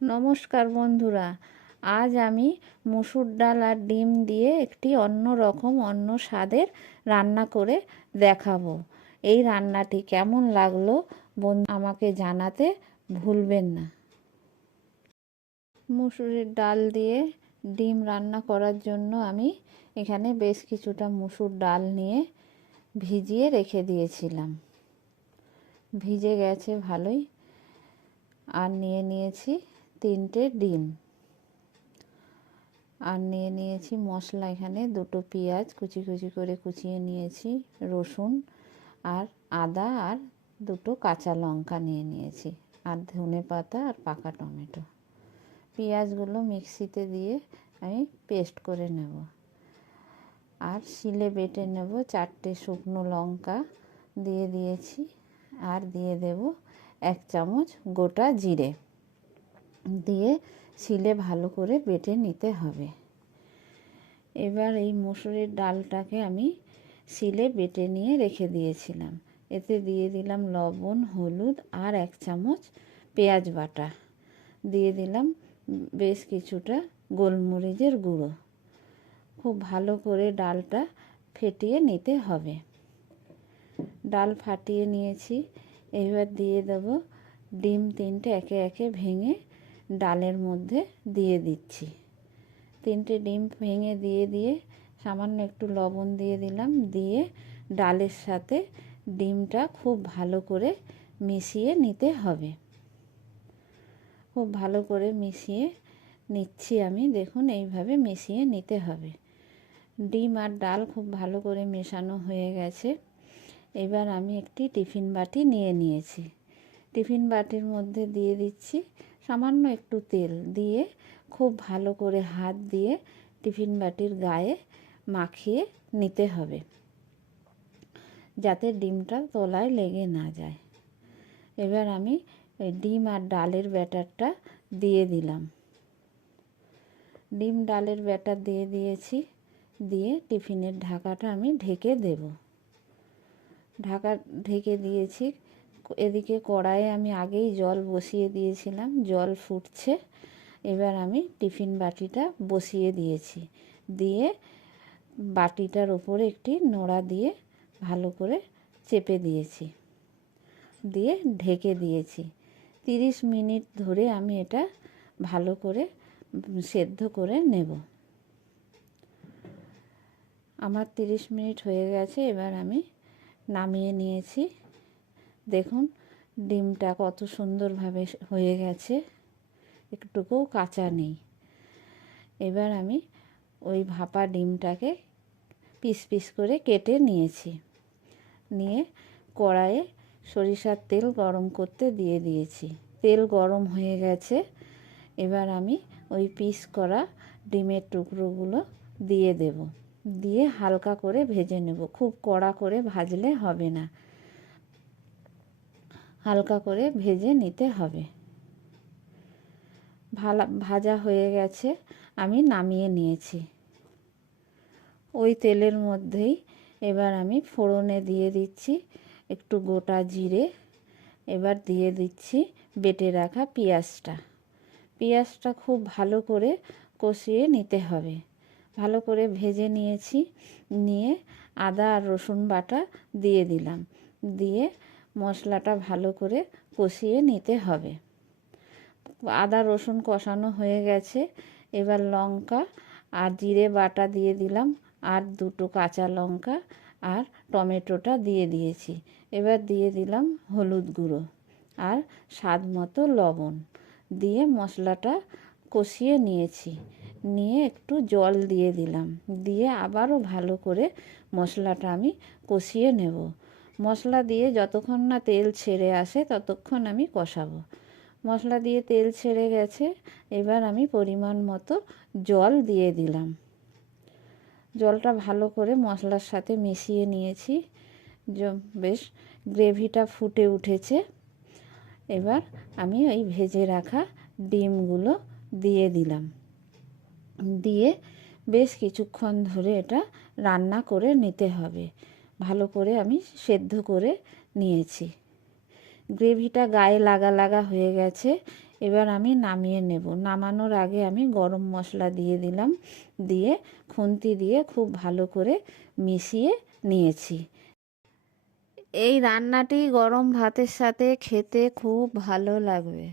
নমস্কার বন্ধুরা, আজ আমি মুসুর ডাল আর ডিম দিয়ে একটি অন্য স্বাদের রান্না করে দেখাবো। এই রান্নাটি কেমন লাগলো আমাকে জানাতে ভুলবেন না। মুসুরির ডাল দিয়ে ডিম রান্না করার জন্য আমি এখানে বেশ কিছুটা মুসুর ডাল নিয়ে ভিজিয়ে রেখে দিয়েছিলাম। ভিজে গেছে ভালোই। আর নিয়েছি 3টে ডিম, আর নিয়েছি মশলা। এখানে 2টো পেঁয়াজ কুচি করে কুচিয়ে নিয়েছি, রসুন আর আদা, আর 2টো কাঁচা লঙ্কা নিয়েছি, আর ধনেপাতা আর পাকা টমেটো। পেঁয়াজগুলো মিক্সিতে দিয়ে আমি পেস্ট করে নেব, আর শিলে বেটে নেব। 4টে শুকনো লঙ্কা দিয়ে দিয়েছি, আর দিয়ে দেব 1 চামচ গোটা জিরে দিয়ে শিলে ভালো করে বেটে নিতে হবে। এবার এই মসুরের ডালটাকে আমি শিলে বেটে নিয়ে রেখে দিয়েছিলাম। এতে দিয়ে দিলাম লবণ, হলুদ আর 1 চামচ পেঁয়াজ বাটা। দিয়ে দিলাম বেশ কিছুটা গোলমরিচের গুঁড়ো। খুব ভালো করে ডালটা ফেটিয়ে নিতে হবে। ডাল ফাটিয়ে নিয়েছি। এবার দিয়ে দেব ডিম 3টে একে একে ভেঙে ডালের মধ্যে দিয়ে দিচ্ছি। 3টে ডিম ভেঙে দিয়ে সামান্য একটু লবণ দিয়ে দিলাম। দিয়ে ডালের সাথে ডিমটা খুব ভালো করে মিশিয়ে নিতে হবে। খুব ভালো করে মিশিয়ে নিচ্ছি আমি। দেখুন, এইভাবে মিশিয়ে নিতে হবে। ডিম আর ডাল খুব ভালো করে মেশানো হয়ে গেছে। এবার আমি একটি টিফিন বাটি নিয়েছি। টিফিন বাটির মধ্যে দিয়ে দিচ্ছি সামান্য একটু তেল। দিয়ে খুব ভালো করে হাত দিয়ে টিফিন বাটির গায়ে মাখিয়ে নিতে হবে, যাতে ডিমটা তলায় লেগে না যায়। এবার আমি ডিম আর ডালের ব্যাটারটা দিয়ে দিলাম। ডিম ডালের ব্যাটার দিয়ে দিয়েছি। দিয়ে টিফিনের ঢাকাটা আমি ঢেকে দেব। ঢেকে দিয়েছি। এদিকে কড়াইয়ে আমি আগেই জল বসিয়ে দিয়েছিলাম, জল ফুটছে। এবার আমি টিফিন বাটিটা বসিয়ে দিয়েছি। দিয়ে বাটিটার উপরে একটি নোড়া দিয়ে ভালো করে চেপে দিয়েছি, দিয়ে ঢেকে দিয়েছি। 30 মিনিট ধরে আমি এটা ভালো করে সেদ্ধ করে নেব। আমার 30 মিনিট হয়ে গেছে। এবার আমি নামিয়ে নিয়েছি। দেখুন ডিমটা কত সুন্দরভাবে হয়ে গেছে, একটুকুও কাঁচা নেই। এবার আমি ওই ভাপা ডিমটাকে পিস পিস করে কেটে নিয়েছি। নিয়ে কড়াইয়ে সরিষার তেল গরম করতে দিয়ে দিয়েছি। তেল গরম হয়ে গেছে। এবার আমি ওই পিস করা ডিমের টুকরোগুলো দিয়ে দেব। দিয়ে হালকা করে ভেজে নেব। খুব কড়া করে ভাজলে হবে না, হালকা করে ভেজে নিতে হবে। ভাজা হয়ে গেছে, আমি নামিয়ে নিয়েছি। ওই তেলের মধ্যেই এবার আমি ফোড়নে দিয়ে দিচ্ছি একটু গোটা জিরে। এবার দিয়ে দিচ্ছি বেটে রাখা পেঁয়াজটা খুব ভালো করে কষিয়ে নিতে হবে। ভালো করে ভেজে নিয়েছি। নিয়ে আদা আর রসুন বাটা দিয়ে দিলাম। দিয়ে মশলাটা ভালো করে কষিয়ে নিতে হবে। আদা রসুন কষানো হয়ে গেছে। এবার লঙ্কা আর জিরে বাটা দিয়ে দিলাম, আর 2টো কাঁচা লঙ্কা আর টমেটোটা দিয়ে দিয়েছি। এবার দিয়ে দিলাম হলুদ গুঁড়ো আর স্বাদ মতো লবণ। দিয়ে মশলাটা কষিয়ে নিয়েছি। নিয়ে একটু জল দিয়ে দিলাম। দিয়ে আবারও ভালো করে মশলাটা আমি কষিয়ে নেব। মশলা দিয়ে যতক্ষণ না তেল ছেড়ে আসে ততক্ষণ আমি কষাবো। মশলা দিয়ে তেল ছেড়ে গেছে। এবার আমি পরিমাণ মতো জল দিয়ে দিলাম। জলটা ভালো করে মশলার সাথে মিশিয়ে নিয়েছি। বেশ গ্রেভিটা ফুটে উঠেছে। এবার আমি ওই ভেজে রাখা ডিমগুলো দিয়ে দিলাম। দিয়ে বেশ কিছুক্ষণ ধরে এটা রান্না করে নিতে হবে। ভালো করে আমি সেদ্ধ করে নিয়েছি। গ্রেভিটা গায়ে লাগা লাগা হয়ে গেছে। এবার আমি নামিয়ে নেব। নামানোর আগে আমি গরম মশলা দিয়ে দিলাম, দিয়ে খুন্তি দিয়ে খুব ভালো করে মিশিয়ে নিয়েছি। এই রান্নাটি গরম ভাতের সাথে খেতে খুব ভালো লাগবে।